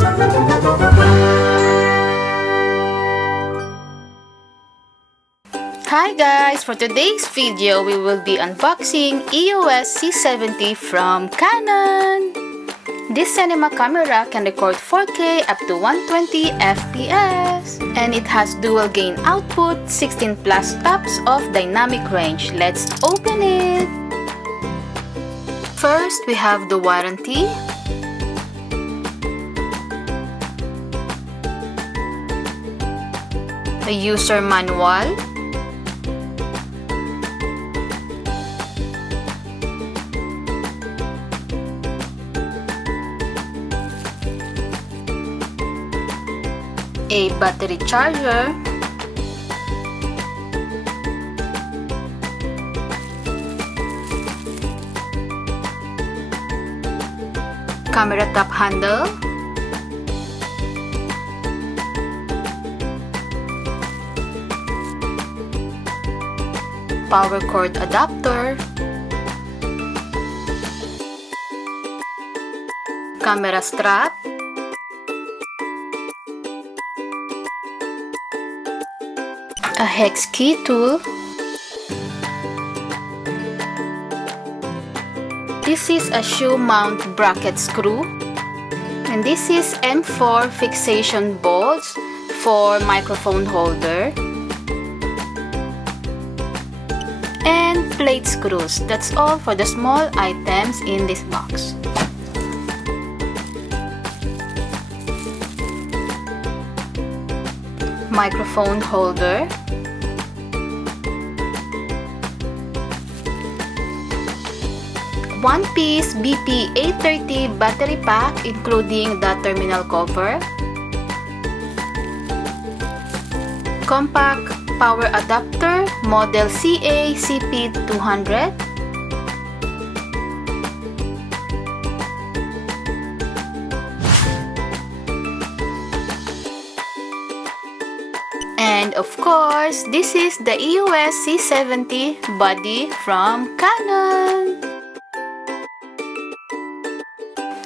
Hi guys! For today's video, we will be unboxing EOS C70 from Canon. This cinema camera can record 4K up to 120 FPS. And it has dual gain output, 16 plus stops of dynamic range. Let's open it! First, we have the warranty. The user manual. A battery charger, camera top handle, power cord adapter, camera strap, a hex key tool. This is a shoe mount bracket screw. And this is M4 fixation bolts for microphone holder. And plate screws. That's all for the small items in this box. Microphone holder. One-piece BP830 battery pack including the terminal cover, compact power adapter model CA-CP200, and of course, this is the EOS C70 body from Canon.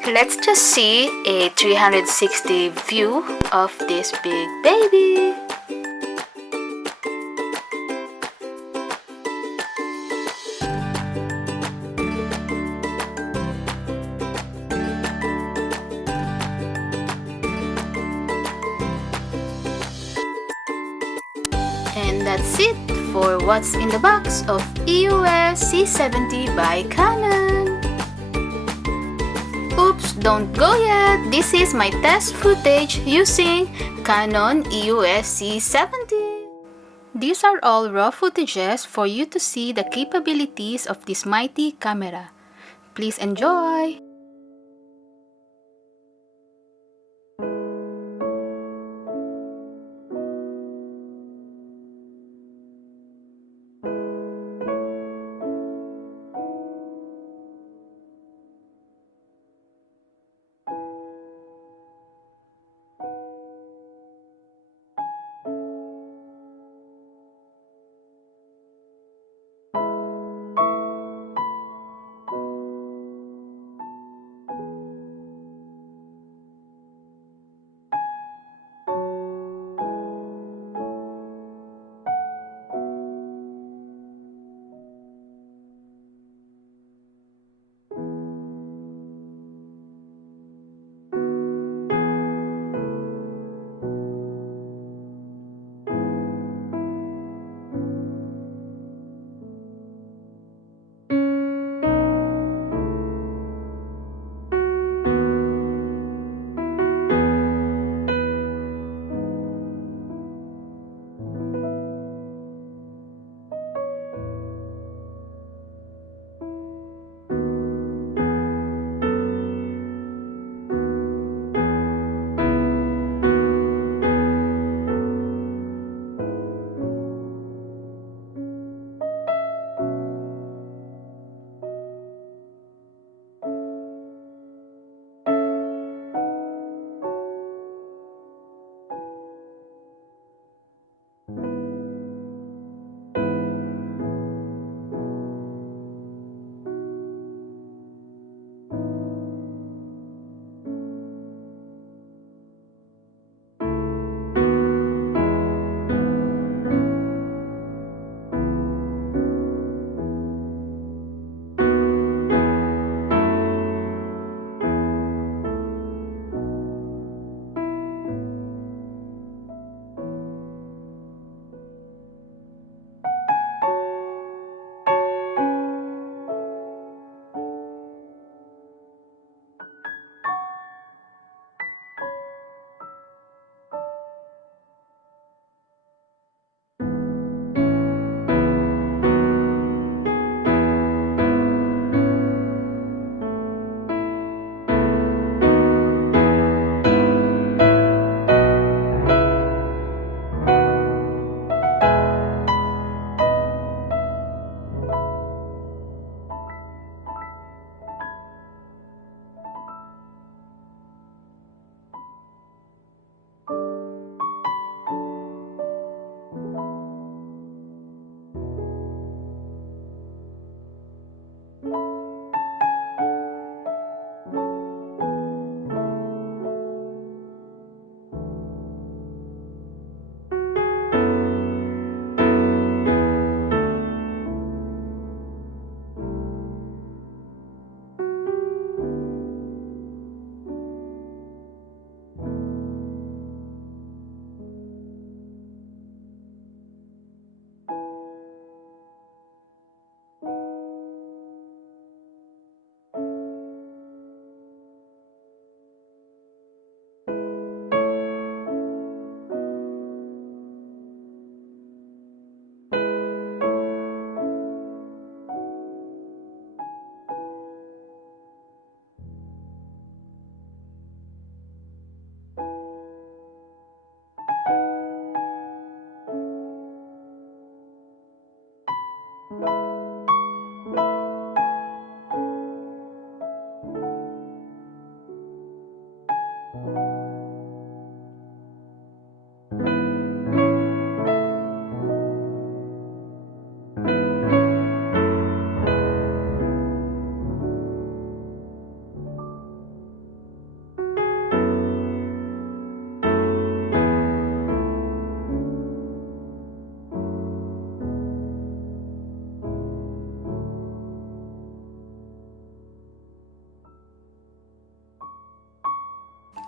Let's just see a 360 view of this big baby. And that's it for what's in the box of EOS C70 by Canon. Oops, don't go yet! This is my test footage using Canon EOS C70. These are all raw footages for you to see the capabilities of this mighty camera. Please enjoy!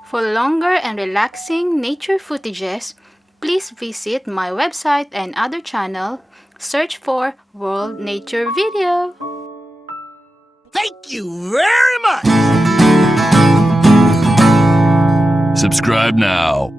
For longer and relaxing nature footages, please visit my website and other channel. Search for World Nature Video. Thank you very much! Subscribe now.